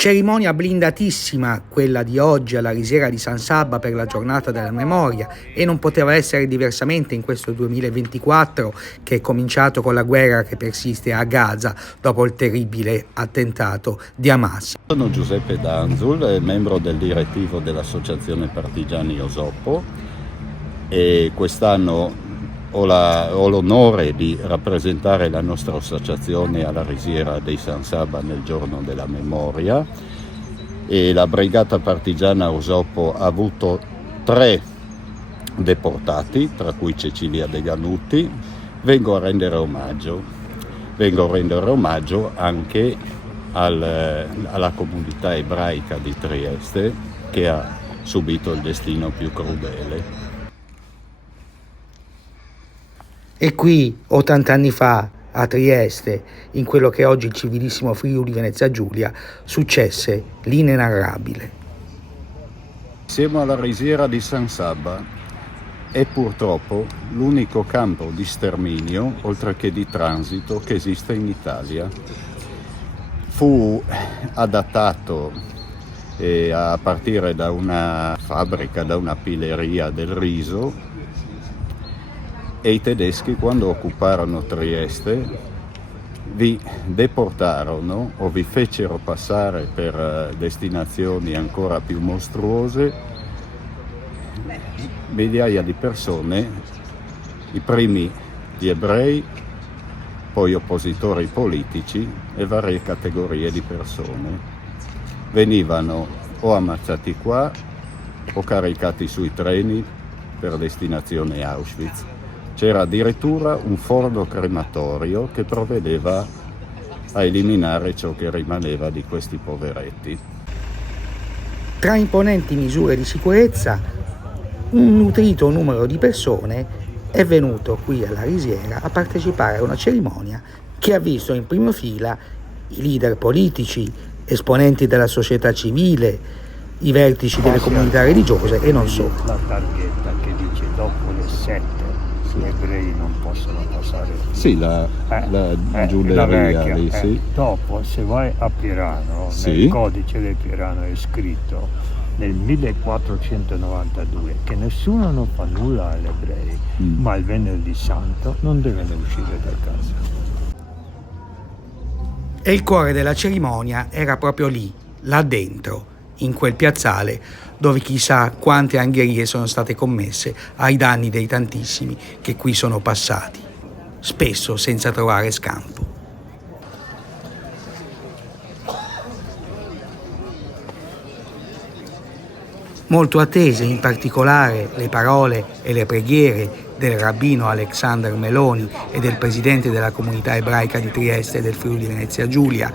Cerimonia blindatissima quella di oggi alla Risiera di San Sabba per la giornata della memoria, e non poteva essere diversamente in questo 2024 che è cominciato con la guerra che persiste a Gaza dopo il terribile attentato di Hamas. Sono Giuseppe Danzul, membro del direttivo dell'Associazione Partigiani Osoppo, e quest'anno ho l'onore di rappresentare la nostra associazione alla Risiera di San Sabba nel giorno della memoria, e la Brigata Partigiana Osoppo ha avuto 3 deportati, tra cui Cecilia De Ganuti. Vengo a rendere omaggio anche alla comunità ebraica di Trieste, che ha subito il destino più crudele. E qui, 80 anni fa, a Trieste, in quello che è oggi il civilissimo Friuli Venezia Giulia, successe l'inenarrabile. Siamo alla Risiera di San Sabba. È purtroppo l'unico campo di sterminio, oltre che di transito, che esiste in Italia. Fu adattato a partire da una fabbrica, da una pileria del riso, e i tedeschi, quando occuparono Trieste, vi deportarono o vi fecero passare per destinazioni ancora più mostruose migliaia di persone, i primi gli ebrei, poi oppositori politici e varie categorie di persone. Venivano o ammazzati qua o caricati sui treni per destinazione Auschwitz. C'era addirittura un forno crematorio che provvedeva a eliminare ciò che rimaneva di questi poveretti. Tra imponenti misure di sicurezza, un nutrito numero di persone è venuto qui alla Risiera a partecipare a una cerimonia che ha visto in prima fila i leader politici, esponenti della società civile, i vertici delle comunità religiose e non solo. La targhetta che dice dopo le 7 gli ebrei non possono passare. Sì, la giuleria vecchia, lì, sì. Dopo, se vai a Pirano, Sì. nel codice del Pirano è scritto nel 1492 che nessuno non fa nulla agli ebrei, ma il venerdì santo non devono uscire da casa. E il cuore della cerimonia era proprio lì, là dentro, in quel piazzale dove chissà quante angherie sono state commesse ai danni dei tantissimi che qui sono passati, spesso senza trovare scampo. Molto attese in particolare le parole e le preghiere del rabbino Alexander Meloni e del presidente della comunità ebraica di Trieste e del Friuli Venezia Giulia,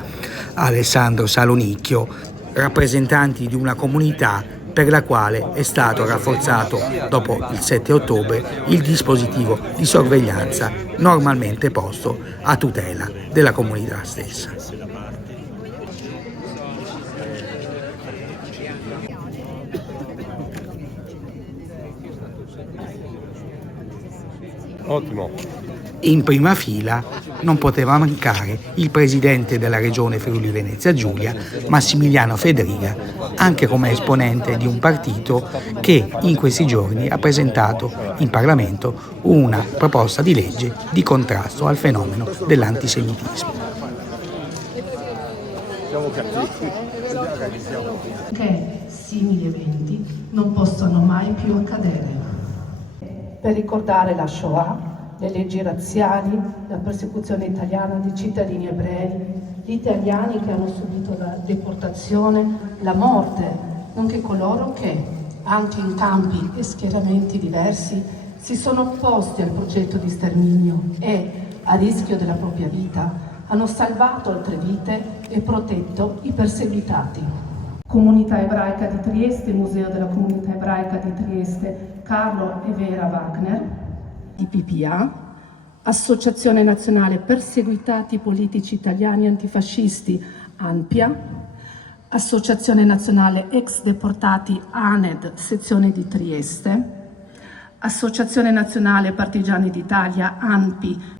Alessandro Salonicchio, rappresentanti di una comunità per la quale è stato rafforzato dopo il 7 ottobre il dispositivo di sorveglianza normalmente posto a tutela della comunità stessa. Ottimo. In prima fila non poteva mancare il presidente della regione Friuli Venezia Giulia, Massimiliano Fedriga, anche come esponente di un partito che in questi giorni ha presentato in Parlamento una proposta di legge di contrasto al fenomeno dell'antisemitismo. Che simili eventi non possano mai più accadere. Per ricordare la Shoah, le leggi razziali, la persecuzione italiana dei cittadini ebrei, gli italiani che hanno subito la deportazione, la morte, nonché coloro che, anche in campi e schieramenti diversi, si sono opposti al progetto di sterminio e, a rischio della propria vita, hanno salvato altre vite e protetto i perseguitati. Comunità ebraica di Trieste, Museo della Comunità Ebraica di Trieste, Carlo e Vera Wagner, IPPA, Associazione Nazionale Perseguitati Politici Italiani Antifascisti, ANPIA, Associazione Nazionale Ex Deportati ANED, sezione di Trieste, Associazione Nazionale Partigiani d'Italia, ANPI,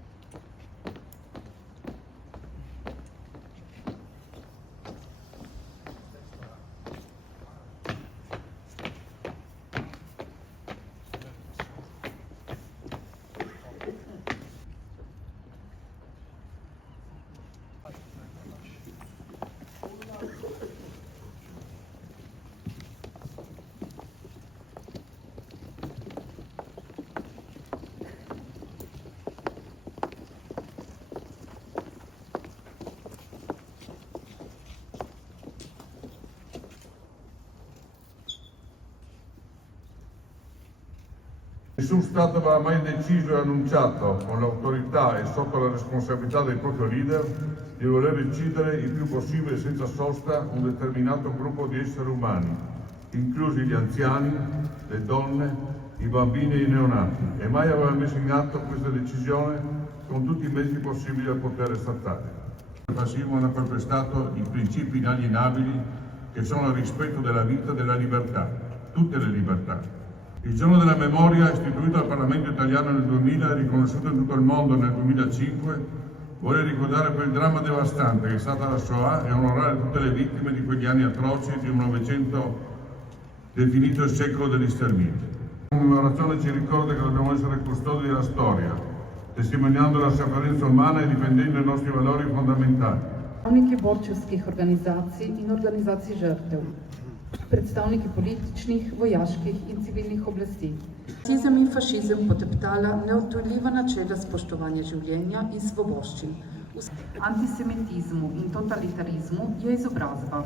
Nessun Stato aveva mai deciso e annunciato, con l'autorità e sotto la responsabilità del proprio leader, di voler uccidere il più possibile senza sosta un determinato gruppo di esseri umani, inclusi gli anziani, le donne, i bambini e i neonati, e mai aveva messo in atto questa decisione con tutti i mezzi possibili al potere statale. Il fascismo hanno calpestato i principi inalienabili che sono il rispetto della vita e della libertà, tutte le libertà. Il giorno della memoria, istituito dal Parlamento italiano nel 2000 e riconosciuto in tutto il mondo nel 2005, vuole ricordare quel dramma devastante che è stata la Shoah e onorare tutte le vittime di quegli anni atroci di un Novecento definito il secolo degli stermini. La commemorazione ci ricorda che dobbiamo essere custodi della storia, testimoniando la sofferenza umana e difendendo i nostri valori fondamentali. Predstavniki borčevskih organizacij in organizacij žrtev, predstavniki političnih, vojaških in civilnih oblasti. Nacizem in fašizem poteptala neodtujljiva načela spoštovanja življenja in svoboščin. Antisemitizmu in totalitarizmu je izobrazba.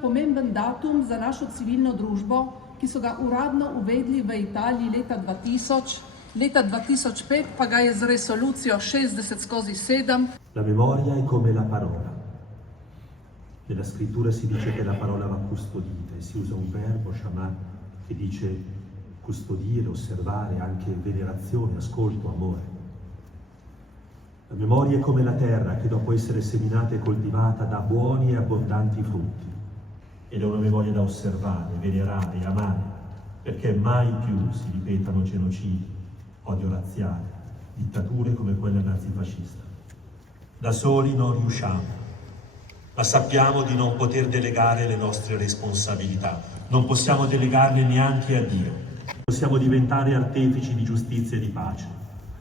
Pomemben datum za našo civilno družbo, ki so ga uradno uvedli v Italiji leta 2000, leta 2005 pa ga je z resolucijo 60/7. La memoria è come la parola. Nella scrittura si dice che la parola va custodita e si usa un verbo, shamar, che dice custodire, osservare, anche venerazione, ascolto, amore. La memoria è come la terra che dopo essere seminata e coltivata dà buoni e abbondanti frutti. Ed è una memoria da osservare, venerare e amare, perché mai più si ripetano genocidi, odio razziale, dittature come quella nazifascista. Da soli non riusciamo, ma sappiamo di non poter delegare le nostre responsabilità. Non possiamo delegarle neanche a Dio. Possiamo diventare artefici di giustizia e di pace,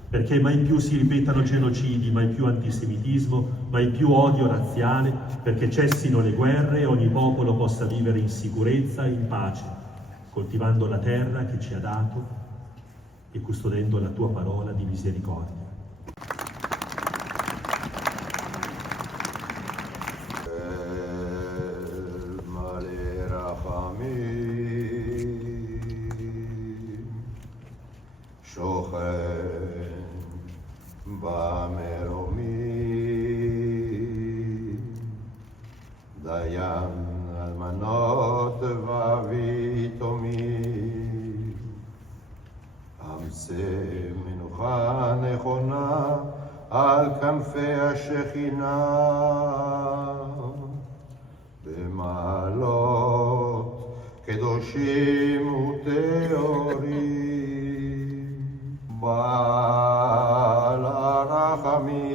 perché mai più si ripetano genocidi, mai più antisemitismo, mai più odio razziale, perché cessino le guerre e ogni popolo possa vivere in sicurezza e in pace, coltivando la terra che ci ha dato e custodendo la tua parola di misericordia. Dayan almanot vavitomi Amse menucha nechona al kanfei השכינה במעלות קדושים וטהורים בעל הרחמים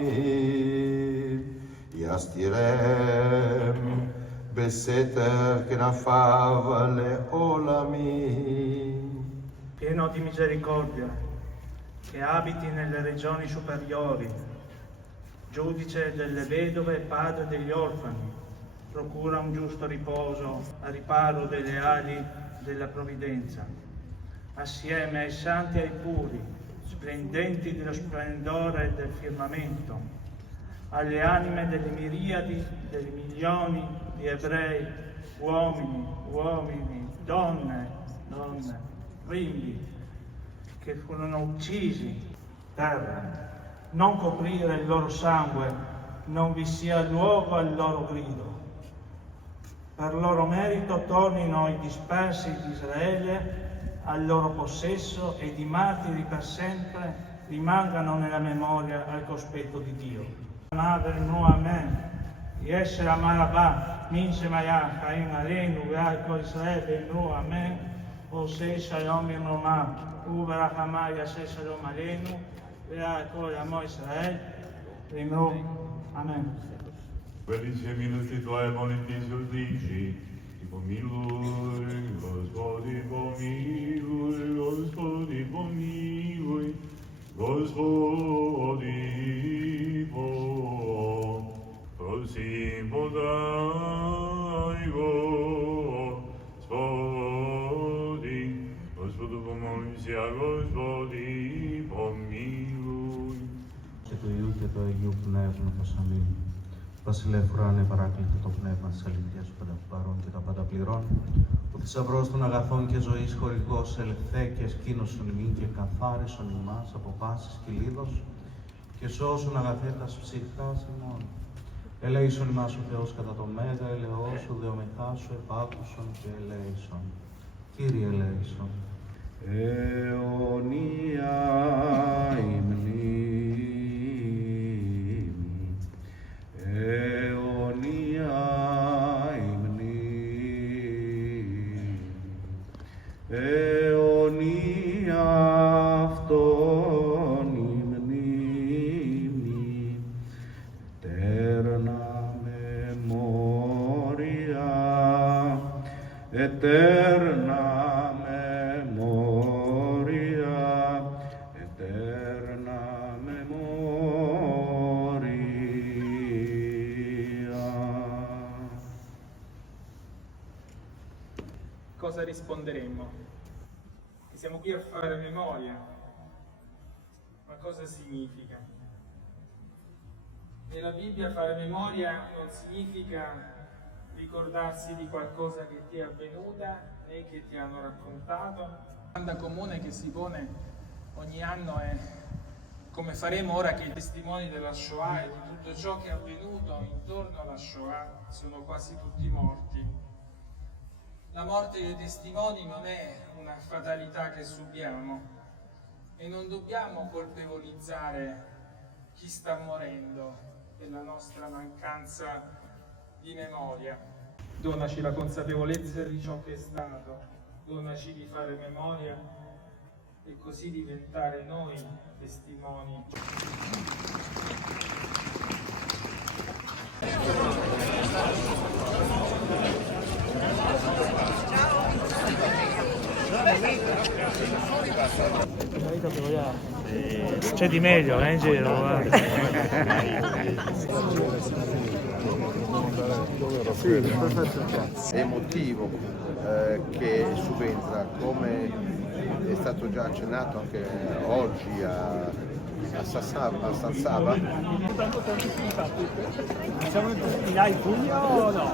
יסתירם בסתר כנפיו לעולמים. Pieno di misericordia, che abiti nelle regioni superiori, giudice delle vedove e padre degli orfani, procura un giusto riposo a riparo delle ali della provvidenza, assieme ai santi e ai puri, splendenti dello splendore del firmamento, alle anime delle miriadi, dei milioni di ebrei, uomini, donne, bimbi, che furono uccisi. Terra, non coprire il loro sangue, non vi sia luogo al loro grido. Per loro merito tornino i dispersi di Israele al loro possesso ed i martiri per sempre rimangano nella memoria al cospetto di Dio. Amen. Yes, Amarabah, Min Shemaya, Chaim Aleinu, Ve'al Kol Israel, Be'imru, Amen. Osei Shalom Imroma, Uberachama, Yaseh Shalom Aleinu, Ve'al Kol Amo Israel, Be'imru, Amen. Величие милости Твоя, молим Ти, Судичи, и помилуй, Господи, помилуй, Господи, помилуй, Господи, просим, подай, Господи, Господу помолимся, Господи, помилуй. Και του Υιού και του Αγίου Πνεύματος, αμήν. Βασιλεύ ουράνε, παράκλητο το πνεύμα της αλήθειας, που πάντα παρών και τα πάντα πληρών, που θησαυρός των αγαθών και ζωής χωρικός ελευθέ και εσκήνωσον ημίν και καθάρισον ημάς από πάσης κυλίδος και σώσον αγαθέτας ψυχτάς ημών. Ελέησον ημάς ο Θεός κατά το μέγα ελεός σου δεομεθά σου επάκουσον και ελέησον. Κύριε ελέησον. αιωνία η μνήμη, αιωνία η μνήμη, αιωνία αυτόν η μνήμη, eterna memoria, eterna memoria, eterna memoria. Cosa risponderemo? Che siamo qui a fare memoria. Ma cosa significa? Nella Bibbia fare memoria non significa ricordarsi di qualcosa che ti è avvenuta né che ti hanno raccontato. La domanda comune che si pone ogni anno è come faremo ora che i testimoni della Shoah e di tutto ciò che è avvenuto intorno alla Shoah sono quasi tutti morti. La morte dei testimoni non è una fatalità che subiamo e non dobbiamo colpevolizzare chi sta morendo per la nostra mancanza di memoria. Donaci la consapevolezza di ciò che è stato, donaci di fare memoria e così diventare noi testimoni. C'è di meglio, in giro, guarda. Emotivo che subentra, come è stato già accennato anche oggi a San Saba. Siamo in Puglia o no?